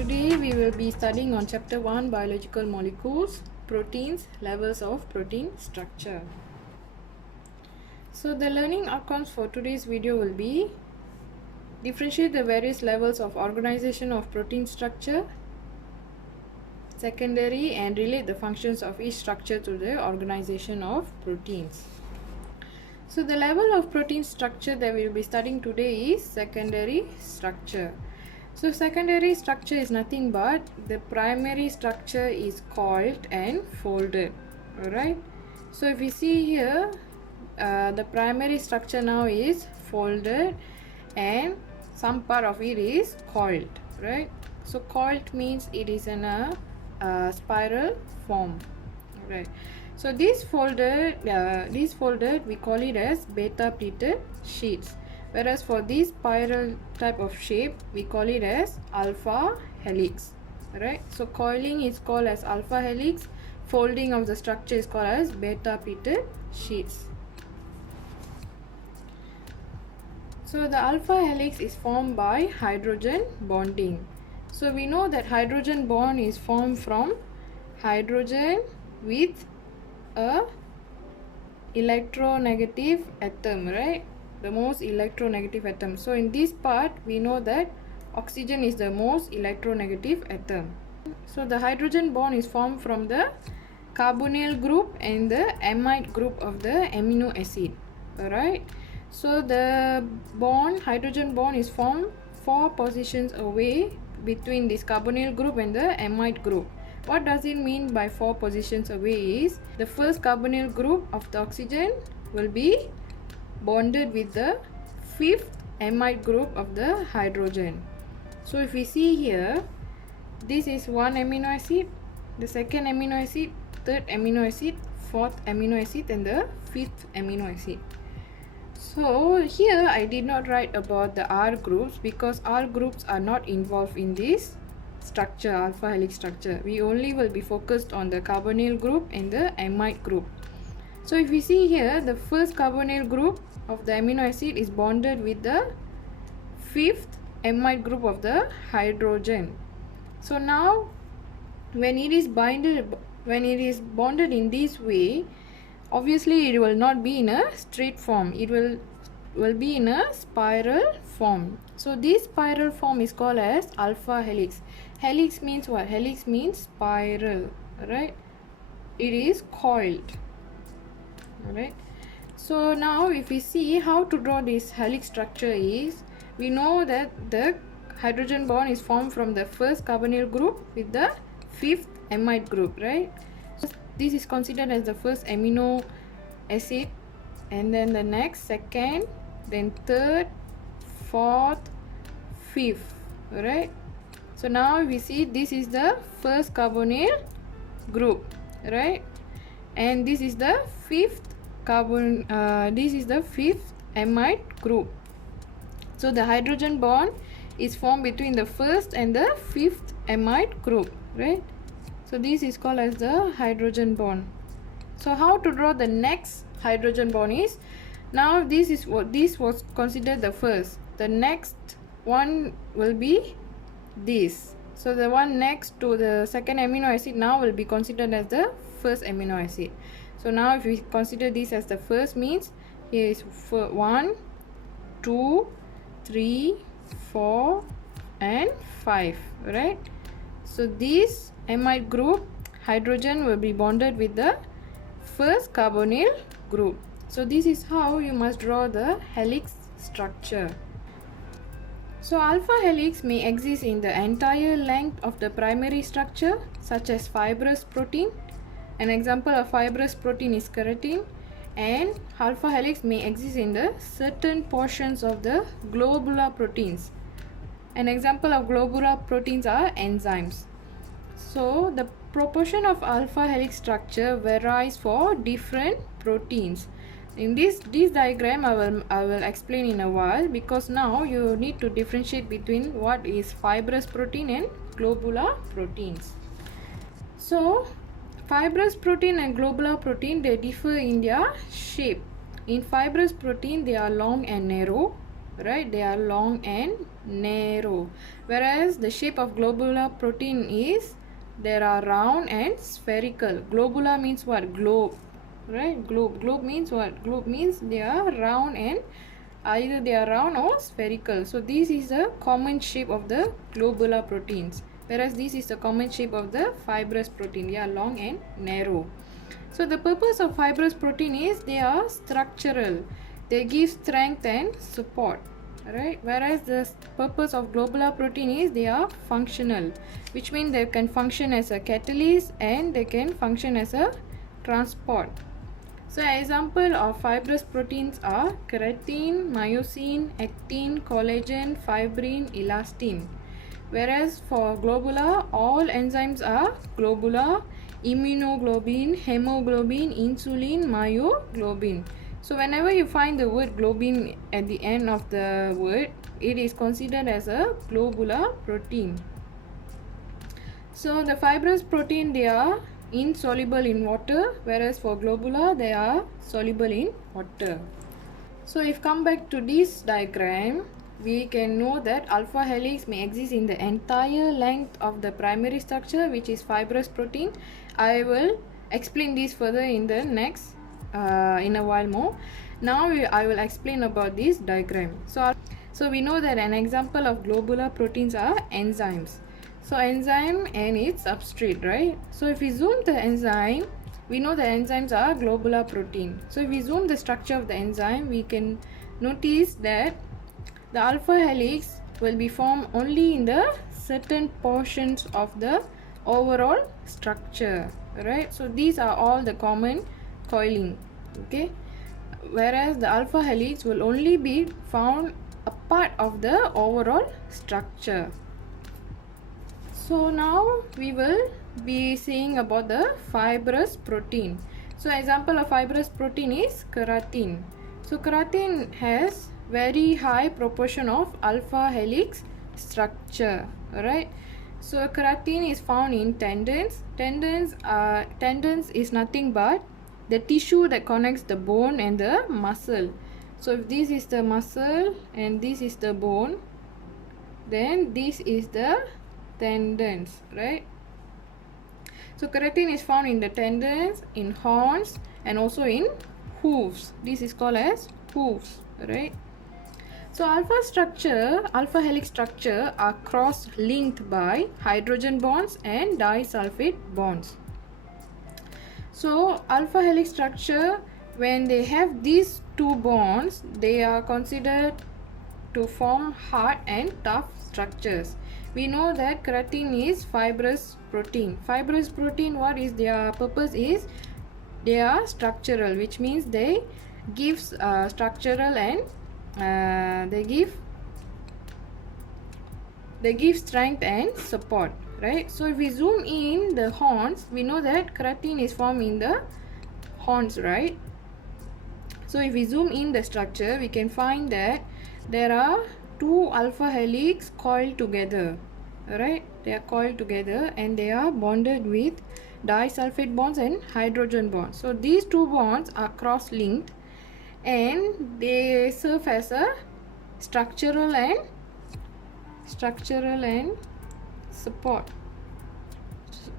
Today we will be studying on chapter 1 biological molecules, proteins, levels of protein structure. So the learning outcomes for today's video will be differentiate the various levels of organization of protein structure, secondary, and relate the functions of each structure to the organization of proteins. So the level of protein structure that we will be studying today is secondary structure. So secondary structure is nothing but the primary structure is coiled and folded. Alright. So if you see here, the primary structure now is folded and some part of it is coiled. Right. So coiled means it is in a spiral form. Right. So this folded we call it as beta pleated sheets. Whereas for this spiral type of shape, we call it as alpha helix. Right? So coiling is called as alpha helix. Folding of the structure is called as beta pleated sheets. So the alpha helix is formed by hydrogen bonding. So we know that hydrogen bond is formed from hydrogen with a electronegative atom, right? The most electronegative atom. So in this part we know that oxygen is the most electronegative atom. So the hydrogen bond is formed from the carbonyl group and the amide group of the amino acid. Alright. So the hydrogen bond is formed 4 positions away between this carbonyl group and the amide group. What does it mean by 4 positions away is the first carbonyl group of the oxygen will be bonded with the 5th amide group of the hydrogen. So if we see here, this is 1 amino acid, the 2nd amino acid, 3rd amino acid, 4th amino acid and the 5th amino acid. So here I did not write about the R groups because R groups are not involved in this structure, alpha helix structure. We only will be focused on the carbonyl group and the amide group. So if we see here, the first carbonyl group of the amino acid is bonded with the 5th amide group of the hydrogen. So now when it is bonded in this way, obviously it will not be in a straight form. It will be in a spiral form. So this spiral form is called as alpha helix. Helix means what? Helix means spiral, right? It is coiled. Alright. So now if we see how to draw this helix structure is, we know that the hydrogen bond is formed from the first carbonyl group with the 5th amide group, right? So this is considered as the first amino acid, and then the next, 2nd, then 3rd, 4th, 5th, right? So now we see this is the first carbonyl group, right? And this is the 5th this is the 5th amide group. So the hydrogen bond is formed between the 1st and the 5th amide group, right? So this is called as the hydrogen bond. So how to draw the next hydrogen bond is, now this was considered the first. The next one will be this. So the one next to the 2nd amino acid now will be considered as the first amino acid. So now if we consider this as the first, means here is 1, 2, 3, 4 and 5, right? So this amide group hydrogen will be bonded with the first carbonyl group. So this is how you must draw the helix structure. So alpha helix may exist in the entire length of the primary structure, such as fibrous protein. An example of fibrous protein is keratin, and alpha helix may exist in the certain portions of the globular proteins. An example of globular proteins are enzymes. So the proportion of alpha helix structure varies for different proteins. In this diagram I will explain in a while, because now you need to differentiate between what is fibrous protein and globular proteins. So fibrous protein and globular protein, they differ in their shape. In fibrous protein, they are long and narrow, right? They are long and narrow. Whereas the shape of globular protein is there are round and spherical. Globular means what? Globe, right? Globe means what? Globe means they are round and either they are round or spherical. So this is the common shape of the globular proteins, whereas this is the common shape of the fibrous protein. They are long and narrow. So the purpose of fibrous protein is they are structural. They give strength and support, right? Whereas the purpose of globular protein is they are functional, which means they can function as a catalyst and they can function as a transport. So example of fibrous proteins are keratin, myosin, actin, collagen, fibrin, elastin. Whereas for globular, all enzymes are globular: immunoglobulin, hemoglobin, insulin, myoglobin. So whenever you find the word globin at the end of the word, it is considered as a globular protein. So the fibrous protein, they are insoluble in water, whereas for globular they are soluble in water. So if come back to this diagram, we can know that alpha helix may exist in the entire length of the primary structure, which is fibrous protein. I will explain this further in the next in a while more. Now I will explain about this diagram. So we know that an example of globular proteins are enzymes. So enzyme and its substrate, right? So if we zoom the enzyme, we know the enzymes are globular protein. So if we zoom the structure of the enzyme, we can notice that the alpha helix will be formed only in the certain portions of the overall structure, right? So these are all the common coiling, okay? Whereas the alpha helix will only be found a part of the overall structure. So now we will be seeing about the fibrous protein. So example of fibrous protein is keratin. So keratin has very high proportion of alpha helix structure, right? So keratin is found in tendons. Tendons is nothing but the tissue that connects the bone and the muscle. So if this is the muscle and this is the bone, then this is the tendons, right? So keratin is found in the tendons, in horns, and also in hooves. This is called as hooves, right? So alpha helix structure are cross-linked by hydrogen bonds and disulfide bonds. So alpha helix structure, when they have these two bonds, they are considered to form hard and tough structures. We know that keratin is fibrous protein. Fibrous protein, what is their purpose is they are structural, which means they give structural and they give strength and support, right? So if we zoom in the horns, we know that keratin is formed in the horns, right? So if we zoom in the structure, we can find that there are two alpha helix coiled together, right? They are coiled together and they are bonded with disulfide bonds and hydrogen bonds. So these two bonds are cross-linked and they serve as a structural and support.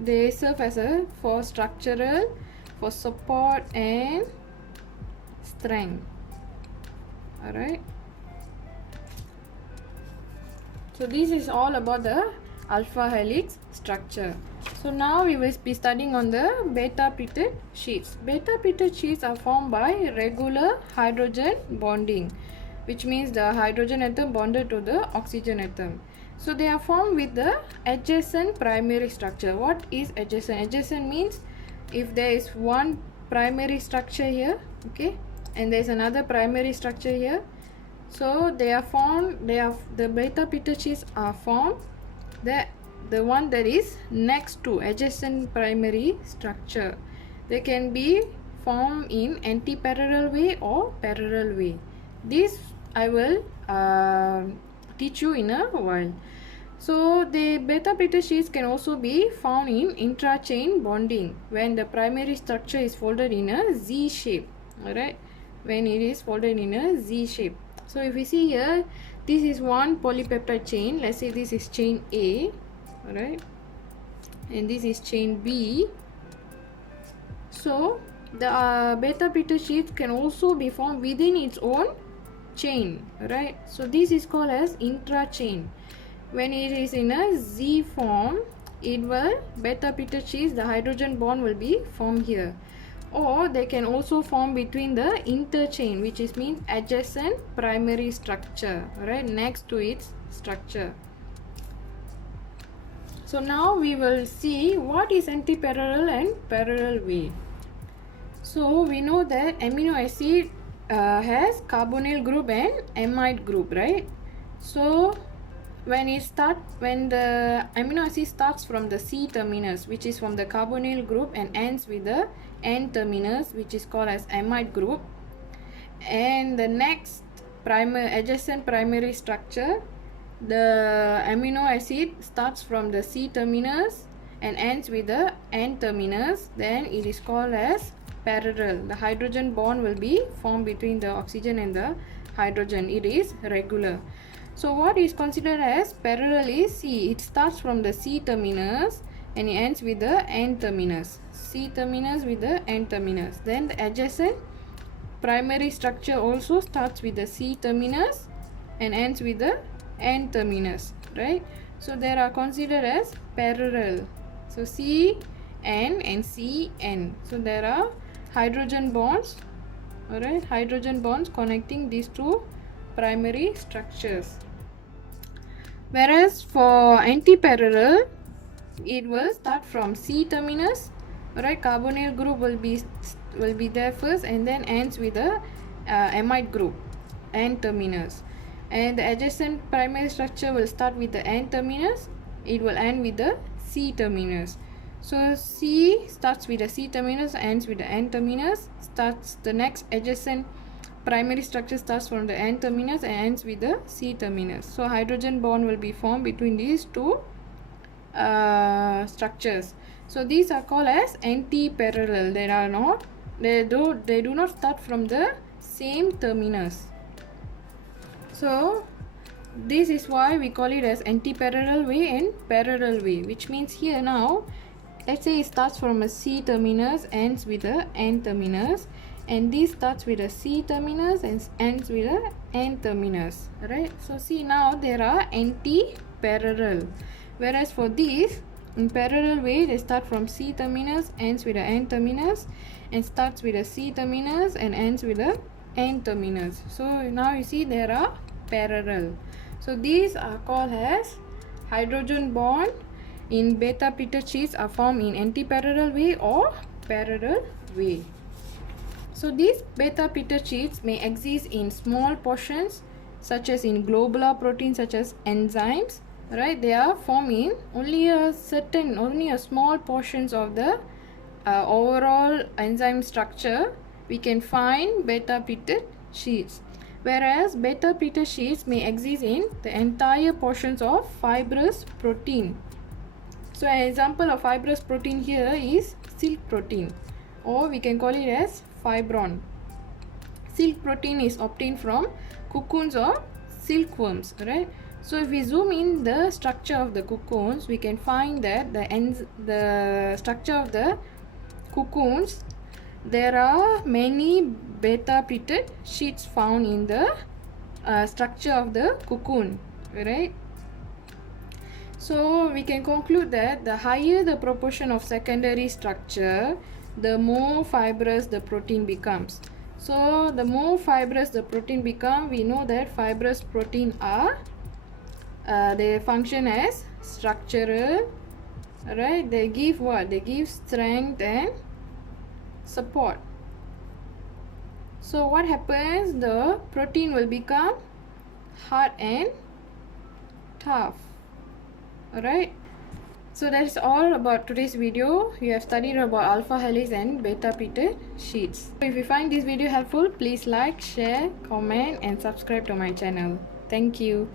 They serve as a for structural, for support and strength. All right. So this is all about the alpha helix structure. So now we will be studying on the beta-pitted sheets. Beta-pitted sheets are formed by regular hydrogen bonding, which means the hydrogen atom bonded to the oxygen atom. So they are formed with the adjacent primary structure. What is adjacent? Adjacent means if there is one primary structure here, okay, and there is another primary structure here, so they are formed, the beta-pitted sheets are formed the one that is next to adjacent primary structure. They can be formed in anti-parallel way or parallel way. This I will teach you in a while. So the beta-pitted sheets can also be found in intra-chain bonding when the primary structure is folded in a Z shape. Alright, when it is folded in a Z shape. So if we see here, this is one polypeptide chain. Let's say this is chain A, alright, and this is chain B. So the beta bitter sheets can also be formed within its own chain, right? So this is called as intra-chain. When it is in a Z form, it will beta bitter sheets, the hydrogen bond will be formed here, or they can also form between the interchain, which is means adjacent primary structure, right, next to its structure. So now we will see what is antiparallel and parallel way. So we know that amino acid has carbonyl group and amide group, right? So when the amino acid starts from the C terminus, which is from the carbonyl group, and ends with the N terminus, which is called as amide group, and the next adjacent primary structure, the amino acid starts from the C terminus and ends with the N terminus, then it is called as parallel. The hydrogen bond will be formed between the oxygen and the hydrogen. It is regular. So what is considered as parallel is, see, it starts from the C terminus and it ends with the N terminus. C terminus with the N terminus. Then the adjacent primary structure also starts with the C terminus and ends with the N terminus, right? So they are considered as parallel. So C N and C N. So there are hydrogen bonds, alright, hydrogen bonds connecting these two primary structures. Whereas for antiparallel, it will start from C terminus, alright, carbonyl group will be there first and then ends with the amide group, N terminus, and the adjacent primary structure will start with the N terminus, it will end with the C terminus. So C starts with the C terminus, ends with the N terminus, starts the next adjacent primary structure starts from the N terminus and ends with the C terminus. So hydrogen bond will be formed between these two structures. So these are called as antiparallel. They do not start from the same terminus. So this is why we call it as antiparallel way and parallel way, which means here now, let's say it starts from a C terminus, ends with a N terminus, and this starts with a C terminus and ends with a N terminus, right? So see, now there are anti-parallel, whereas for this, in parallel way, they start from C terminus, ends with a N terminus, and starts with a C terminus and ends with a N terminus. So now you see there are parallel. So these are called as hydrogen bond in beta bitter sheets are formed in antiparallel way or parallel way. So these beta bitter sheets may exist in small portions, such as in globular proteins such as enzymes, right? They are formed in only a small portions of the overall enzyme structure. We can find beta bitter sheets, whereas beta bitter sheets may exist in the entire portions of fibrous protein. So an example of fibrous protein here is silk protein, or we can call it as fibron. Silk protein is obtained from cocoons or silkworms, right? So if we zoom in the structure of the cocoons, we can find that the structure of the cocoons, there are many beta bitter sheets found in the structure of the cocoon, right? So we can conclude that the higher the proportion of secondary structure, the more fibrous the protein becomes. So the more fibrous the protein becomes, we know that fibrous protein are they function as structural, right? They give what? They give strength and support. So what happens? The protein will become hard and tough. Alright, so that's all about today's video. You have studied about alpha helix and beta bitter sheets. If you find this video helpful, please like, share, comment and subscribe to my channel. Thank you.